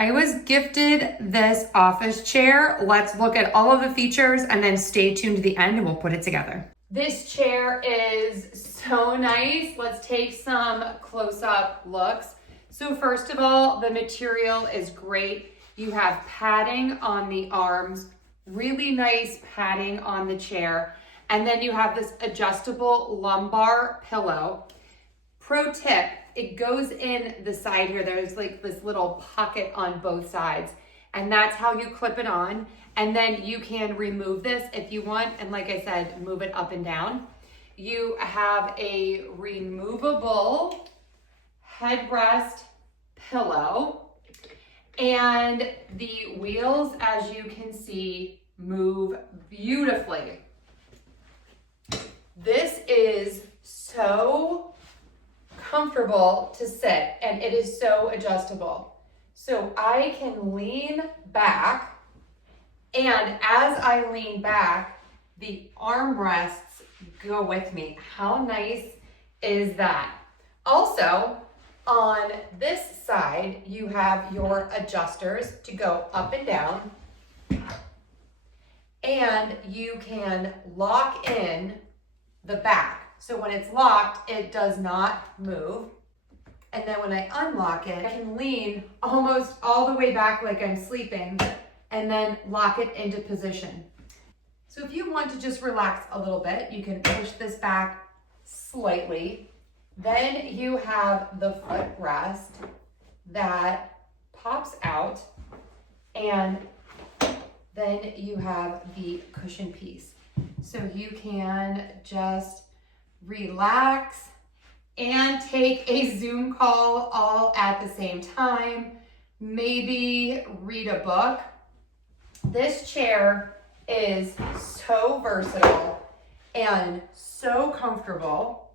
I was gifted this office chair. Let's look at all of the features and then stay tuned to the end and we'll put it together. This chair is so nice. Let's take some close-up looks. So first of all, the material is great. You have padding on the arms, really nice padding on the chair, and then you have this adjustable lumbar pillow. Pro tip, it goes in the side here. There's like this little pocket on both sides, and that's how you clip it on. And then you can remove this if you want, and like I said, move it up and down. You have a removable headrest pillow, and the wheels, as you can see, move beautifully. This is so comfortable to sit, and it is so adjustable. So I can lean back, and as I lean back, the armrests go with me. How nice is that? Also, on this side, you have your adjusters to go up and down, and you can lock in the back. So when it's locked, it does not move. And then when I unlock it, I can lean almost all the way back like I'm sleeping and then lock it into position. So if you want to just relax a little bit, you can push this back slightly. Then you have the footrest that pops out, and then you have the cushion piece. So you can just relax and take a Zoom call all at the same time. Maybe read a book. This chair is so versatile and so comfortable.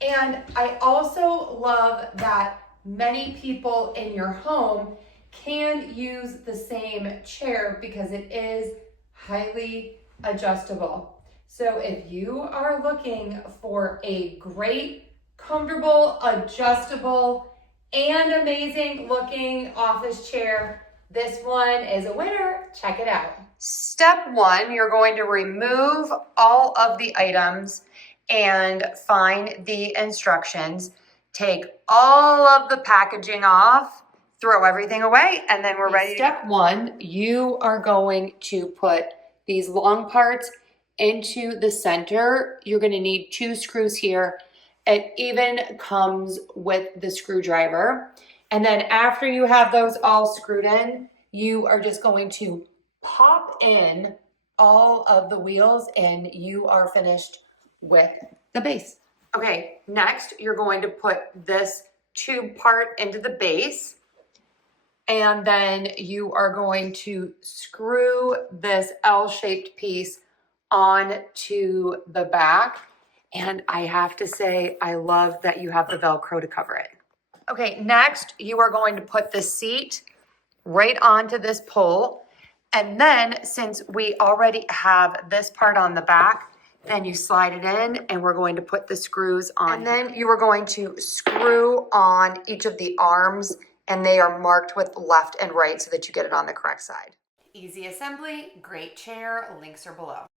And I also love that many people in your home can use the same chair because it is highly adjustable. So if you are looking for a great, comfortable, adjustable, and amazing looking office chair, this one is a winner. Check it out. Step one, you're going to remove all of the items and find the instructions. Take all of the packaging off, throw everything away, and then we're ready. Step one, you are going to put these long parts into the center. You're going to need 2 screws here. It even comes with the screwdriver. And then after you have those all screwed in, you are just going to pop in all of the wheels and you are finished with the base. Okay, next you're going to put this tube part into the base, and then you are going to screw this L-shaped piece onto the back. And I have to say, I love that you have the Velcro to cover it. Okay, next you are going to put the seat right onto this pole. And then since we already have this part on the back, then you slide it in and we're going to put the screws on. And then you are going to screw on each of the arms, and they are marked with left and right so that you get it on the correct side. Easy assembly, great chair, links are below.